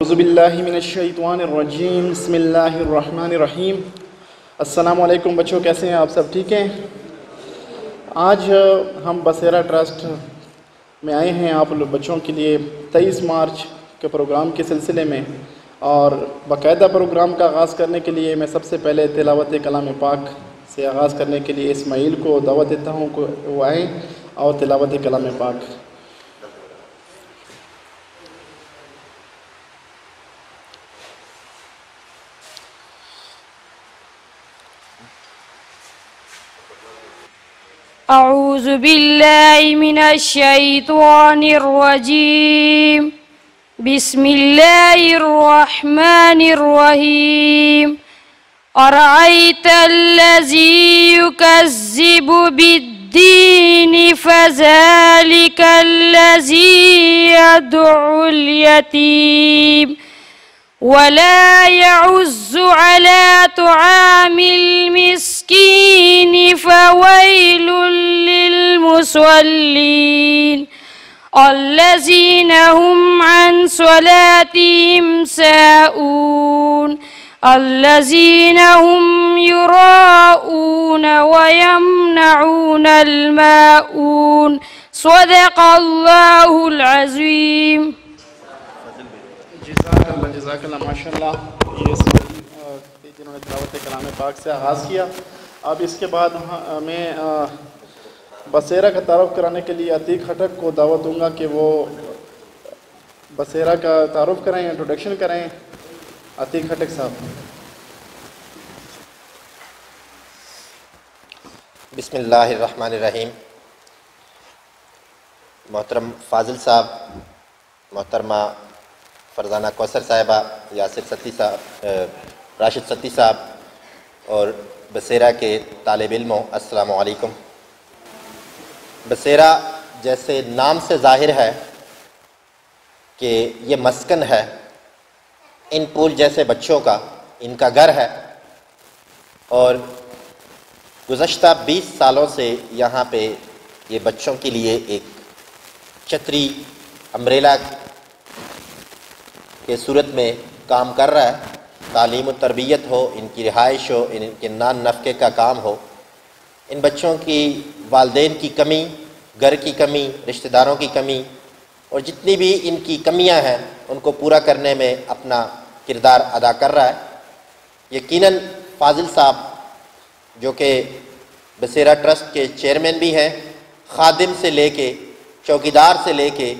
औज़ुबिल्लाहिमिनश्शैतानिर्रजीम बिस्मिल्लाहिर्रहमानिर्रहीम। अस्सलामु अलैकुम बच्चों, कैसे हैं आप सब? ठीक हैं। आज हम बसेरा ट्रस्ट में आए हैं आप लोग बच्चों के लिए 23 मार्च के प्रोग्राम के सिलसिले में, और बाकायदा प्रोग्राम का आगाज़ करने के लिए मैं सबसे पहले तिलावत कलाम पाक से आगाज़ करने के लिए इस्माइल को दावत देता हूँ को वो आएँ और तिलावत कलाम पाक। अऊज़ु बिल्लाहि मिनश्शैतानिर्रजीम बिस्मिल्लाहिर्रहमानिर्रहीम। अरअयतल्लज़ी युकज़्ज़िबु बिद्दीन फ़ज़ालिकल्लज़ी यदउल यतीम वला यउज़्ज़ु अला तुआमिल मिस्कीन फ़वैलुल लिलमुसल्लीन अल्लज़ीना हुम अन स्वलातिहिम साऊन अल्लज़ीना हुम युराऊन व यमनऊनल माऊन। सदक़ल्लाहुल अज़ीम। जज़ाकल्लाह माशाल्लाह। ये जिन्होंने तिलावत कलाम पाक से आगाज़ किया। अब इसके बाद मैं बसेरा का तारुफ़ कराने के लिए अतीक खटक को दावत दूंगा कि वो बसेरा का तारुफ़ कराएँ, इंट्रोडक्शन कराएँ। अतीक खटक साहब। बिस्मिल्लाहिर्रहमानिर्रहीम। मोहतरम फ़ाज़िल साहब, मोहतरमा फ़रज़ाना कौसर साहिबा, यासिर सत्ती साहब, राशिद सत्ती साहब और बसेरा के तालिब इल्मों, अस्सलामु अलैकुम। बसेरा जैसे नाम से ज़ाहिर है कि ये मस्कन है इन पूल जैसे बच्चों का, इनका घर है, और गुज़श्ता 20 सालों से यहाँ पे ये बच्चों के लिए एक छतरी अम्ब्रेला के सूरत में काम कर रहा है। तालीम व तरबियत हो, इनकी रिहाइश हो, इनके नान नफ़क़े का काम हो, इन बच्चों की वालिदैन की कमी, घर की कमी, रिश्तेदारों की कमी और जितनी भी इनकी कमियां हैं उनको पूरा करने में अपना किरदार अदा कर रहा है। यकीनन फ़ाज़िल साहब जो कि बसेरा ट्रस्ट के चेयरमैन भी हैं, खादिम से लेके चौकीदार से लेके,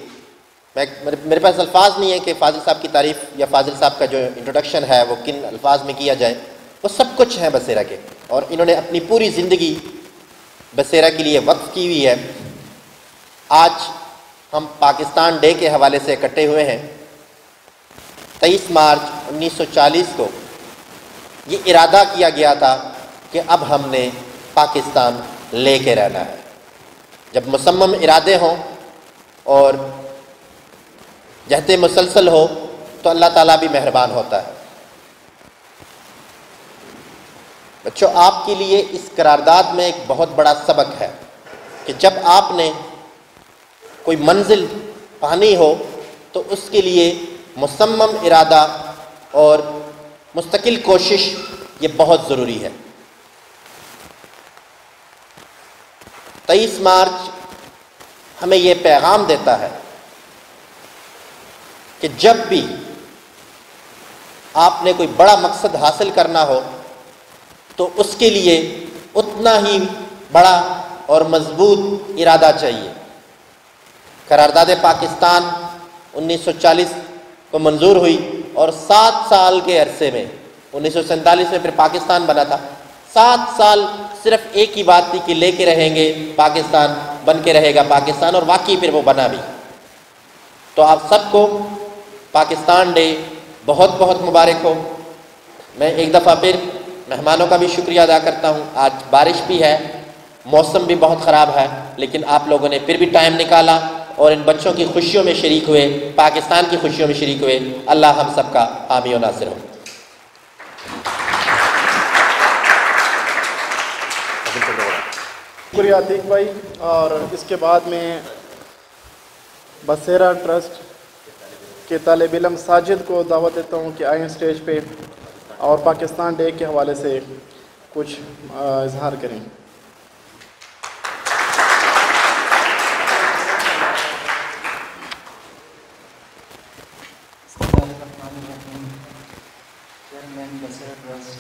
मेरे पास अल्फाज नहीं है कि फ़ाज़िल साहब की तारीफ़ या फ़ाज़िल साहब का जो इंट्रोडक्शन है वो किन अल्फाज में किया जाए। वो सब कुछ है बसेरा के, और इन्होंने अपनी पूरी ज़िंदगी बसेरा के लिए वक्फ की हुई है। आज हम पाकिस्तान डे के हवाले से इकट्ठे हुए हैं। 23 मार्च 1940 को ये इरादा किया गया था कि अब हमने पाकिस्तान लेके रहना है। जब मुसम्मम इरादे हों और जहते मुसलसल हो तो अल्लाह ताला भी मेहरबान होता है। बच्चों, आपके लिए इस करारदाद में एक बहुत बड़ा सबक है कि जब आपने कोई मंजिल पानी हो तो उसके लिए मुसम्मम इरादा और मुस्तकिल कोशिश ये बहुत ज़रूरी है। 23 मार्च हमें ये पैगाम देता है कि जब भी आपने कोई बड़ा मकसद हासिल करना हो तो उसके लिए उतना ही बड़ा और मजबूत इरादा चाहिए। करारदाद पाकिस्तान 1940 को मंजूर हुई और 7 साल के अरसे में 1947 में फिर पाकिस्तान बना था। 7 साल सिर्फ एक ही बात थी कि लेके रहेंगे पाकिस्तान, बन के रहेगा पाकिस्तान, और वाकई फिर वो बना भी। तो आप सबको पाकिस्तान डे बहुत बहुत मुबारक हो। मैं एक दफ़ा फिर मेहमानों का भी शुक्रिया अदा करता हूँ। आज बारिश भी है, मौसम भी बहुत ख़राब है, लेकिन आप लोगों ने फिर भी टाइम निकाला और इन बच्चों की खुशियों में शरीक हुए, पाकिस्तान की खुशियों में शरीक हुए। अल्लाह हम सबका हामी और नासिर हो। शुक्रिया अतीक भाई। और इसके बाद में बसेरा ट्रस्ट कि तालिब इल्म साजिद को दावत देता हूँ कि आएँ स्टेज पे और पाकिस्तान डे के हवाले से कुछ इजहार करें। चेयरमैन बसेरा ट्रस्ट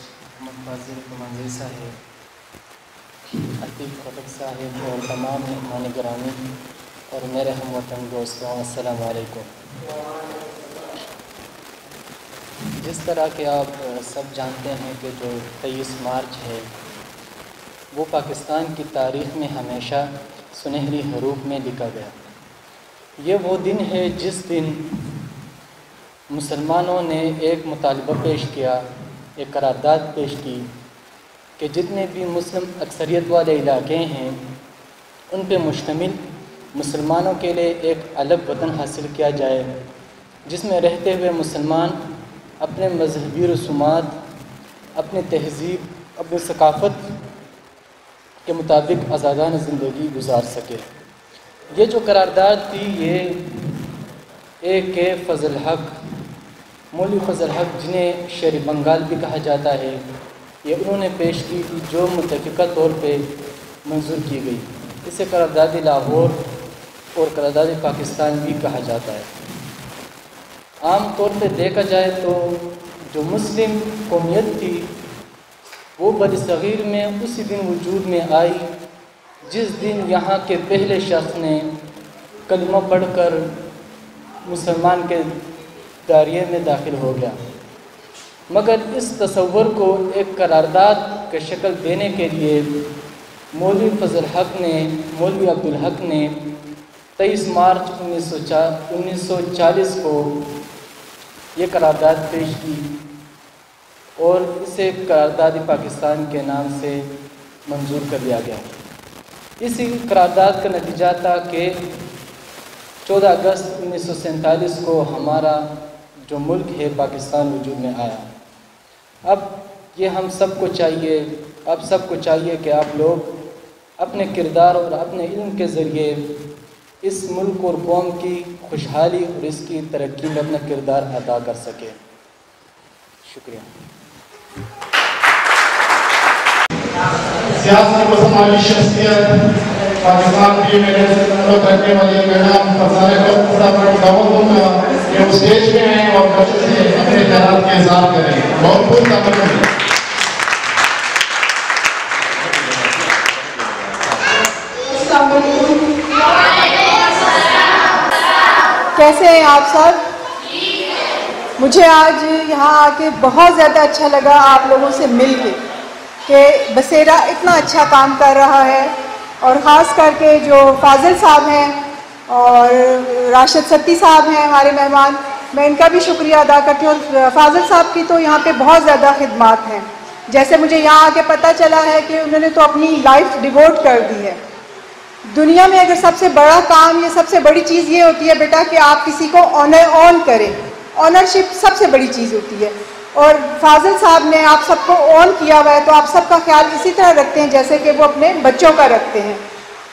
मोहम्मद फाजिल कुमांजी साहिब, अतीक खटक साहिब और तमाम मेहमान गिरामी और मेरे हमवतन दोस्तों, अस्सलाम वालेकुम। जिस तरह के आप सब जानते हैं कि जो 23 मार्च है वो पाकिस्तान की तारीख़ में हमेशा सुनहरी हरूफ में लिखा गया। ये वो दिन है जिस दिन मुसलमानों ने एक मुतालबा पेश किया, एक करारदाद पेश की कि जितने भी मुस्लिम अक्सरियत वाले इलाके हैं उन पे मुश्तमिल मुसलमानों के लिए एक अलग वतन हासिल किया जाए, जिसमें रहते हुए मुसलमान अपने मजहबी रसूमात, अपनी तहज़ीब, अपनी सकाफ़त के मुताबिक आज़ादाना ज़िंदगी गुजार सके। ये जो करारदाद थी ये के फ़ज़ल हक़, मौलवी फ़ज़ल हक़ जिन्हें शेर बंगाल भी कहा जाता है, ये उन्होंने पेश की थी जो मुतफ़िक़ा तौर पे मंजूर की गई। इसे करारदाद लाहौर और करारदाद पाकिस्तान भी कहा जाता है। आम तौर पे देखा जाए तो जो मुस्लिम कौमियत थी वो बरसग़ीर में उसी दिन वजूद में आई जिस दिन यहाँ के पहले शख्स ने कलमा पढ़कर मुसलमान के दायरे में दाखिल हो गया। मगर इस तसव्वुर को एक करारदाद की शक्ल देने के लिए मौलवी फ़ज़ल हक़ ने, मौलवी अब्दुल हक़ ने 23 मार्च 1940 को ये करारदाद पेश की और इसे करारदाद पाकिस्तान के नाम से मंजूर कर दिया गया। इसी करारदाद का नतीजा था कि 14 अगस्त 1947 को हमारा जो मुल्क है पाकिस्तान वजूद में आया। अब ये हम सबको चाहिए, आप सबको चाहिए कि आप लोग अपने किरदार और अपने इल्म के ज़रिए इस मुल्क और कौम की खुशहाली और इसकी तरक्की में अपना किरदार अदा कर सके। शुक्रिया। सियासत को समाजी शख्सियत पाकिस्तान की रखने वाली मैडम फरजाना को दावत दूंगा कि वो स्टेज पे आएँ और बच्चों से अपने ख्यालात के इज़हार करें। बहुत बहुत धन्यवाद। कैसे हैं आप सब? मुझे आज यहाँ आके बहुत ज़्यादा अच्छा लगा आप लोगों से मिल के कि बसेरा इतना अच्छा काम कर रहा है, और ख़ास करके जो फाजिल साहब हैं और राशिद सत्ती साहब हैं हमारे मेहमान, मैं इनका भी शुक्रिया अदा करती हूँ। और फाजिल साहब की तो यहाँ पे बहुत ज़्यादा खिदमात हैं। जैसे मुझे यहाँ आके पता चला है कि उन्होंने तो अपनी लाइफ डिवोट कर दी है। दुनिया में अगर सबसे बड़ा काम, ये सबसे बड़ी चीज़ ये होती है बेटा कि आप किसी को ऑन करें। ऑनरशिप सबसे बड़ी चीज़ होती है, और फाजिल साहब ने आप सबको ऑन किया हुआ है, तो आप सबका ख्याल इसी तरह रखते हैं जैसे कि वो अपने बच्चों का रखते हैं।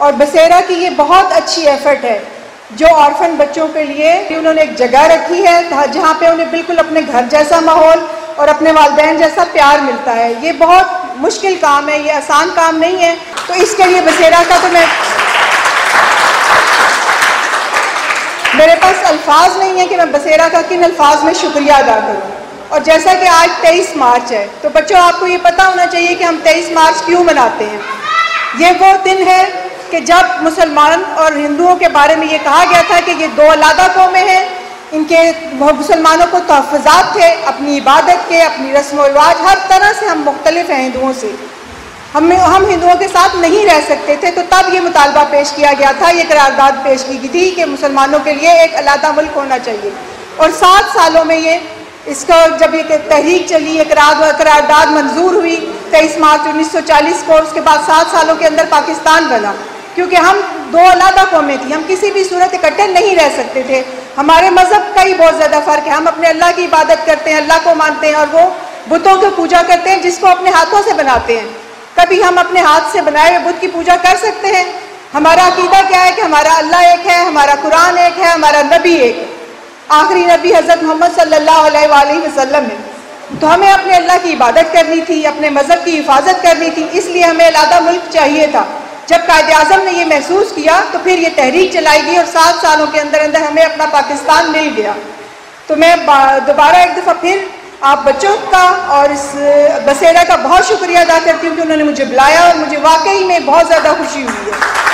और बसेरा की ये बहुत अच्छी एफर्ट है जो ऑर्फन बच्चों के लिए उन्होंने एक जगह रखी है जहाँ पे उन्हें बिल्कुल अपने घर जैसा माहौल और अपने वालिदैन जैसा प्यार मिलता है। ये बहुत मुश्किल काम है, ये आसान काम नहीं है। तो इसके लिए बसेरा का तो मेरे पास अल्फाज नहीं है कि मैं बसेरा का किन अल्फाज में शुक्रिया अदा करूँ। और जैसा कि आज 23 मार्च है तो बच्चों आपको ये पता होना चाहिए कि हम 23 मार्च क्यों मनाते हैं। ये वो दिन है कि जब मुसलमान और हिंदुओं के बारे में ये कहा गया था कि ये दो अलग कौमें हैं, इनके मुसलमानों को तहफ़्फ़ुज़ात थे अपनी इबादत के, अपनी रस्म व रिवाज, हर तरह से हम मुख्तलिफ हैं हिंदुओं से, हम हिंदुओं के साथ नहीं रह सकते थे। तो तब ये मुतालबा पेश किया गया था, ये करारदाद पेश की गई थी कि मुसलमानों के लिए एक अलग मुल्क होना चाहिए। और 7 सालों में ये इसका जब ये तहरीक चली, ये करारदाद मंजूर हुई 23 मार्च 1940 को, उसके बाद 7 सालों के अंदर पाकिस्तान बना। क्योंकि हम दो अलग कौमें थी, हम किसी भी सूरत इकट्ठे नहीं रह सकते थे। हमारे मज़हब का ही बहुत ज़्यादा फ़र्क है। हम अपने अल्लाह की इबादत करते हैं, अल्लाह को मानते हैं, और वो बुतों की पूजा करते हैं जिसको अपने हाथों से बनाते हैं। कभी हम अपने हाथ से बनाए हुए बुत की पूजा कर सकते हैं? हमारा अकीदा क्या है कि हमारा अल्लाह एक है, हमारा कुरान एक है, हमारा नबी एक है। आखिरी नबी हज़रत मोहम्मद सल्लल्लाहु अलैहि वसल्लम है। तो हमें अपने अल्लाह की इबादत करनी थी, अपने मज़हब की हिफाजत करनी थी, इसलिए हमें अलहदा मुल्क चाहिए था। जब कायद-ए-आज़म ने ये महसूस किया तो फिर ये तहरीक चलाई गई और 7 सालों के अंदर अंदर हमें अपना पाकिस्तान मिल गया। तो मैं दोबारा एक दफ़ा फिर आप बच्चों का और इस बसेरा का बहुत शुक्रिया अदा करती हूँ कि उन्होंने मुझे बुलाया और मुझे वाकई में बहुत ज़्यादा खुशी हुई है।